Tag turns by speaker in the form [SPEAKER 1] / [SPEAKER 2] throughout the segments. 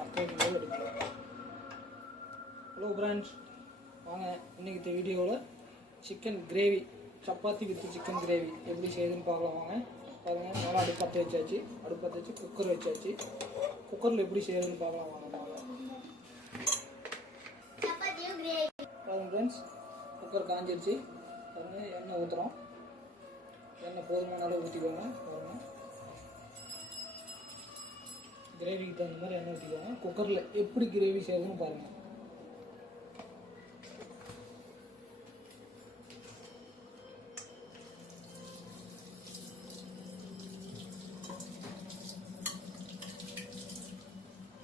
[SPEAKER 1] கரெக்டாக எடுக்கலாம் hello friends வாங்க இன்னைக்கு இந்த வீடியோவில் chicken gravy chapati with chicken gravy எப்படி செய்யுதுன்னு பார்க்கலாம் வாங்க. பாருங்கள் நல்லா அடுப்பத்தை வச்சாச்சு. அடுப்பத்தை வச்சு குக்கர் வச்சாச்சு. குக்கரில் எப்படி செய்யுதுன்னு பார்க்கலாம் வாங்க வாங்க.
[SPEAKER 2] சப்பாத்தியும் கிரேவி
[SPEAKER 1] பாருங்க ஃப்ரெண்ட்ஸ் குக்கர் காஞ்சிருச்சு. பாருங்க எண்ணெய் ஊற்றுறோம் எண்ணெய் போதுமான அளவு ஊற்றிக்கோங்க பாருங்க. கிரேவிக்கு தகுந்த மாதிரி எண்ணெய் ஊற்றிக்கோங்க குக்கரில் எப்படி கிரேவி செய்யறதுன்னு பாருங்கள்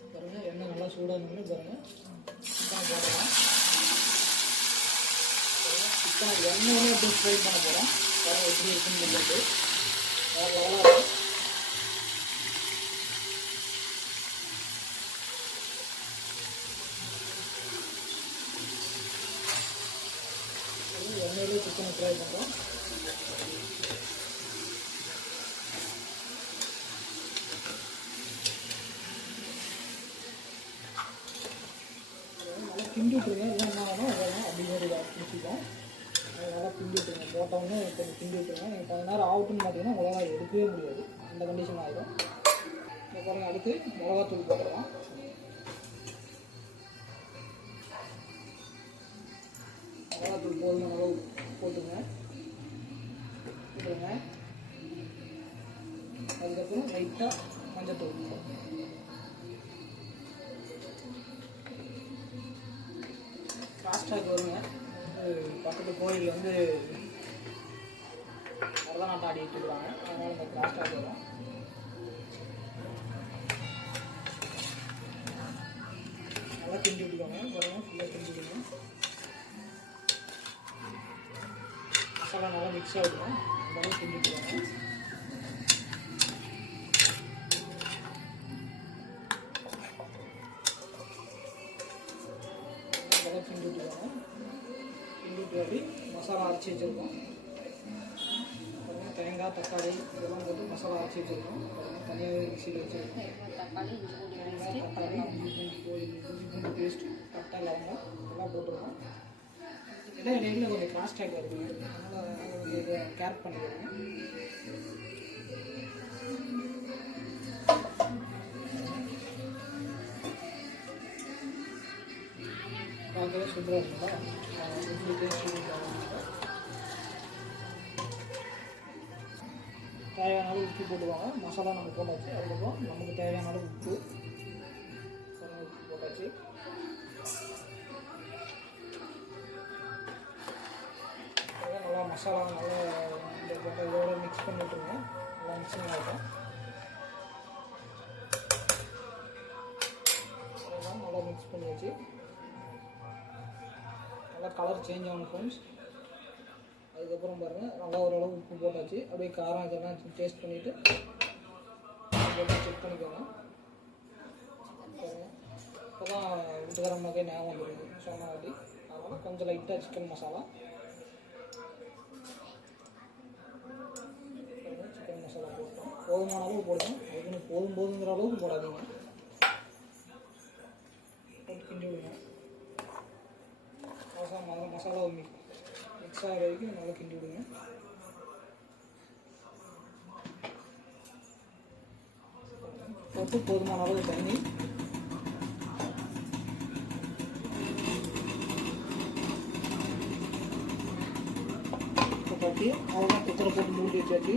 [SPEAKER 1] பாருங்க எண்ணெய் நல்லா சூடாகணும்னு பாருங்க. சிக்கனை போடலாம். சிக்கனை எண்ணெய் எப்படி ஃப்ரை பண்ண போகிறோம் பாருங்க எப்படி இருக்குன்னு சொல்லிட்டு வேறு லெவலாக இருக்கும் பாருங்க, எண்ணெயிலே சிக்கனை ஃப்ரை பண்ணுறோம் நல்லா கிண்டி என்ன ஆகணும் அதெல்லாம் அப்படி மாதிரி பிடிச்சிக்கும் நல்லா கிண்டி விட்டுருங்க போட்டோன்னே கொஞ்சம் கிண்டி விட்டுருங்க நீங்கள் கொஞ்ச நேரம் ஆகட்டுன்னு பார்த்தீங்கன்னா மிளகா எடுக்கவே முடியாது அந்த கண்டிஷன் ஆகிடும் இப்போ பாருங்க அடுத்து மிளகாத்தூள் போட்டுடலாம் மிளகாத்தூள் போதுமான அளவு போட்டுங்க போட்டுருங்க அதுக்கப்புறம் லைட்டாக மஞ்சத்தூள். ஃபாஸ்டாக் வருங்க. பக்கத்து கோயிலில் வந்து பரதநாட்டம் ஆடிட்டு இருக்கிறாங்க அதனால இந்த ஃபாஸ்டாக் வரும். நல்லா கிண்டி விட்டுக்கோங்க. பாருங்க ஃபுல்லாக கிண்டி விடுங்க மசாலா நல்லா மிக்ஸ் ஆகிடும் நல்லா அளவுக்கு கிண்டி விட்டுக்கோங்க. அரைச்சி வச்சுருக்கோம் தேங்காய் தக்காளி இதெல்லாம் போட்டு மசாலா அரைச்சி வச்சுருக்கோம் தனியாக மிக்சியில் வச்சுருக்கோம்.
[SPEAKER 2] தக்காளி
[SPEAKER 1] தக்காளி இஞ்சி பூண்டு பேஸ்ட்டு பட்டை லவங்கம் எல்லாம் போட்டுருக்கோம். எல்லாம் இடையில கொஞ்சம் ஃபாஸ்டாக இருக்குங்க அதனால் கொஞ்சம் இதை கேர் பண்ணிக்கிறேங்க பார்க்கவே சூப்பராக இருக்குங்களா எப்படி தேவையான அளவு உப்பு போட்டுவாங்க மசாலா நம்ம போட்டாச்சு. அதுக்கப்புறம் நமக்கு தேவையான அளவு உப்பு. உப்பு போட்டாச்சு. அதான் நல்லா மசாலா நல்லா இந்த போட்ட இதோட மிக்ஸ் பண்ணிட்டுருங்க. நல்லா மிக்சிங் ஆகிடும் அதெல்லாம் நல்லா மிக்ஸ் பண்ணியாச்சு. நல்லா கலர் சேஞ்ச் ஆகணும் ஃப்ரெண்ட்ஸ் அதுக்கப்புறம் பாருங்கள் நல்லா ஓரளவு உப்பு போட்டாச்சு. அப்படியே காரம் இதெல்லாம் டேஸ்ட் பண்ணிவிட்டு செக் பண்ணிக்கோங்க இப்போ தான் வீட்டுக்கார மாதிரியே ஞாபகம் வந்துருக்கு சொன்ன வாட்டி. அதனால் கொஞ்சம் லைட்டாக சிக்கன் மசாலா சிக்கன் மசாலா போட்டோம். போதுமான அளவு போடுவோம் அதுக்குன்னு போதும் போதுங்கிற அளவுக்கு போடாதீங்க. போட்டு கிண்டி விடுங்க. மசாலா மசாலா மசாலா மிக்ஸ் மிக்ஸ் ஆகிற வரைக்கும் நல்லா கிண்டி விடுங்க போட்டு போதுமான அளவு தண்ணி. இப்போ கட்டி அவ்வளோதான் குக்கரை போட்டு மூடி வச்சாச்சு.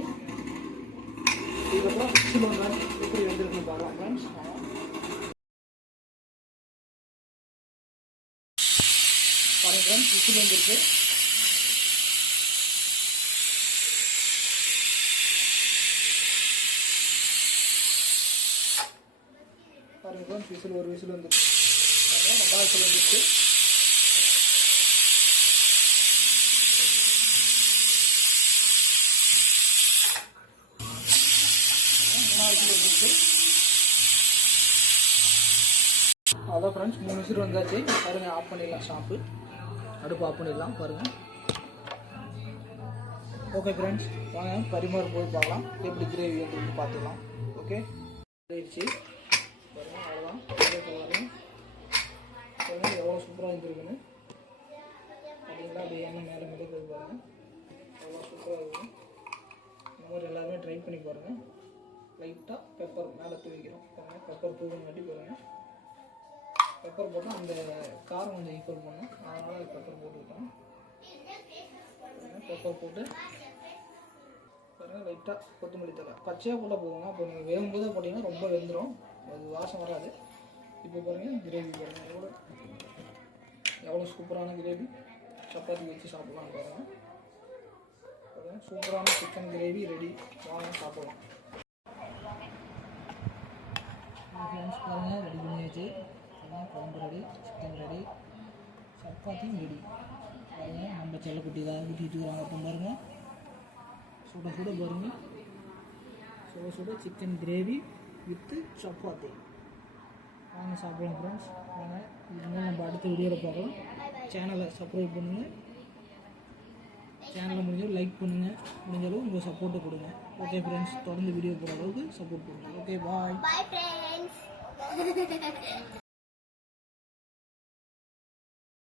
[SPEAKER 1] இதுக்கப்புறம் மிக்சியில் ஃப்ரெண்ட்ஸ் எப்படி வெந்திருக்குன்னு பார்க்கலாம் ஃப்ரெண்ட்ஸ் பாருங்க ஃப்ரெண்ட்ஸ் மிக்சியில் வந்துருக்கு. விசில் ஒரு விசில் வந்துருக்கு ரெண்டாவது விசில் வந்துருக்கு மூணாவது விசில் அதான் ஃப்ரெண்ட்ஸ் மூணு விசில் வந்தாச்சு. பாருங்க ஆஃப் பண்ணிடலாம் ஷாப்பு அடுப்பு ஆஃப் பண்ணிடலாம் பாருங்கள் ஓகே ஃப்ரெண்ட்ஸ் வாங்க பரிமாறும் போது பார்க்கலாம். எப்படி கிரேவி வந்து பார்த்துக்கலாம். ஓகே ஆயிடுச்சு. பாருங்க சூப்பராக இருந்திருக்குன்னு அப்படிங்களா அப்படியே எண்ணெய் மேலே மிதக்குது பாருங்கள் எவ்வளோ சூப்பராக இருக்கும் இந்த மாதிரி எல்லாருமே ட்ரை பண்ணி பாருங்கள் லைட்டாக பெப்பர் மேலே தூவிக்கிறோம் பாருங்கள் பெப்பர் தூவிங்காட்டி பாருங்கள் பெப்பர் போட்டால் அந்த காரம் கொஞ்சம் ஈக்குவல் பண்ணும் அதனால் பெப்பர் போட்டுக்கிட்டோம் பெப்பர் போட்டு பாருங்கள் லைட்டாக கொத்தமல்லி தலை பச்சையாக போட்டால் போதுங்க அப்போ நீங்கள் வேகும்போதே போட்டிங்கன்னா ரொம்ப வெந்துடும் அது வாசம் வராது. இப்போ பாருங்கள் கிரேவி பாருங்கள் எவ்வளோ எவ்வளோ சூப்பரான கிரேவி சப்பாத்தி வச்சு சாப்பிட்லாம் பாருங்கள் பாருங்கள் சூப்பரான சிக்கன் கிரேவி ரெடி வாங்க சாப்பிட்லாம். ஃப்ரெண்ட்ஸ் பாருங்கள் ரெடி பண்ணியாச்சு. குழம்பு ரெடி சிக்கன் ரெடி சப்பாத்தியும் ரெடி பாருங்கள் நம்ம செல்லக்குட்டி தான் ஊற்றிட்டு இருக்கிறாங்க அப்போ பாருங்கள் சுட சுட பாருங்கள் சுட சுட சிக்கன் கிரேவி வித்து சப்பாத்தி. வாங்க சாப்பிடலாம் ஃப்ரெண்ட்ஸ் வாங்க மேலே நம்ம அடுத்த வீடியோவில் பார்க்கலாம். சேனலை சப்ஸ்கிரைப் பண்ணுங்கள் சேனலை முடிஞ்சளவு லைக் பண்ணுங்கள் முடிஞ்சளவு உங்கள் சப்போர்ட்டை கொடுங்க. ஓகே ஃப்ரெண்ட்ஸ் தொடர்ந்து வீடியோ போகிற அளவுக்கு சப்போர்ட் பண்ணுங்கள் ஓகே பாய்.